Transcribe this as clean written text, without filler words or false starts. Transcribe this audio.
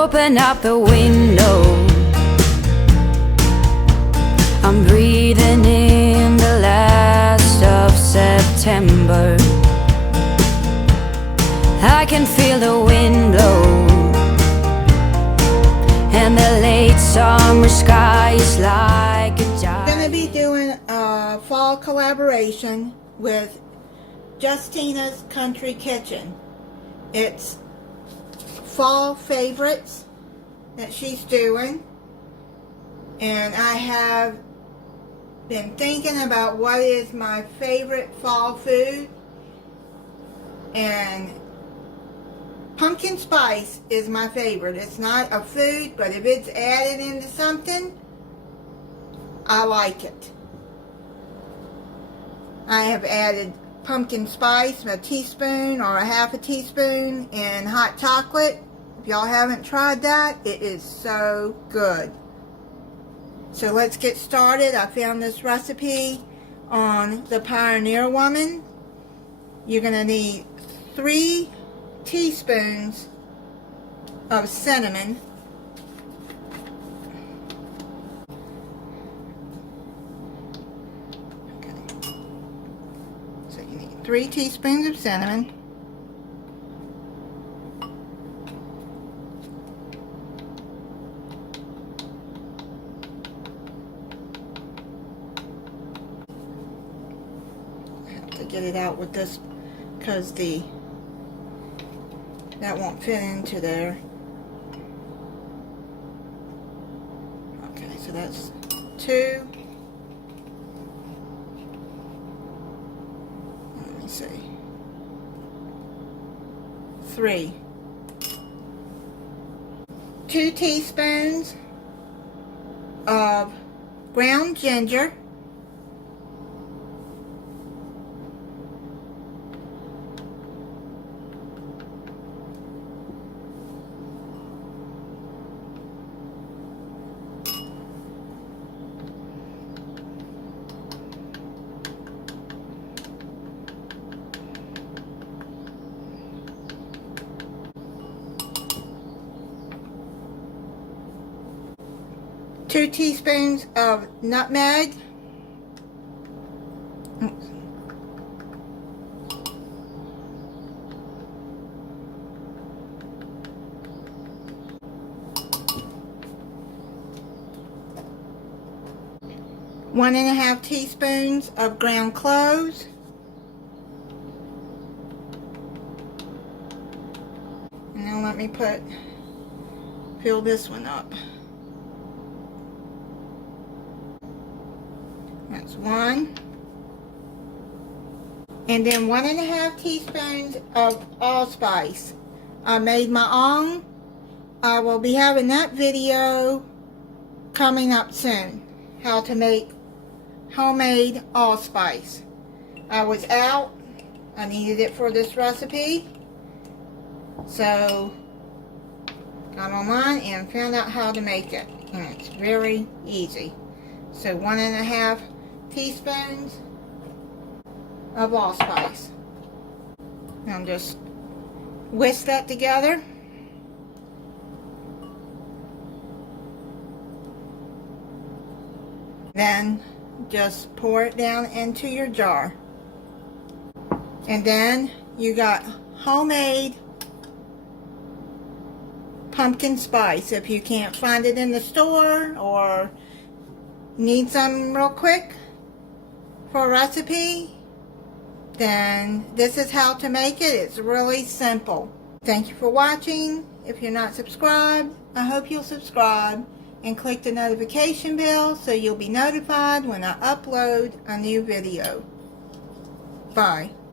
open up the window. I'm breathing in the last of September. I can feel the wind blow, and the late summer sky is like a giant. I'm going to be doing a fall collaboration with Justina's Country Kitchen. It's fall favorites that she's doing, and I have been thinking about what is my favorite fall food, and pumpkin spice is my favorite. It's not a food, but if it's added into something, I like it. I have added pumpkin spice, a teaspoon or a half a teaspoon in hot chocolate. If y'all haven't tried that, it is so good. So let's get started. I found this recipe on the Pioneer Woman. You're going to need 3 teaspoons of cinnamon, okay. So you need 3 teaspoons of cinnamon, I have to get it out with this because that won't fit into there. Okay, so that's 2. Let me see. 3. 2 teaspoons of ground ginger. 2 teaspoons of nutmeg. One and a half teaspoons of ground cloves. And now let me fill this one up. That's 1. And then 1 and a half teaspoons of allspice. I made my own. I will be having that video coming up soon. How to make homemade allspice. I was out. I needed it for this recipe. So got online and found out how to make it. And it's very easy. So 1 and a half teaspoons of allspice. And just whisk that together. Then just pour it down into your jar. And then you got homemade pumpkin spice. If you can't find it in the store or need some real quick for a recipe, then this is how to make it. It's really simple. Thank you for watching. If you're not subscribed, I hope you'll subscribe and click the notification bell so you'll be notified when I upload a new video. Bye.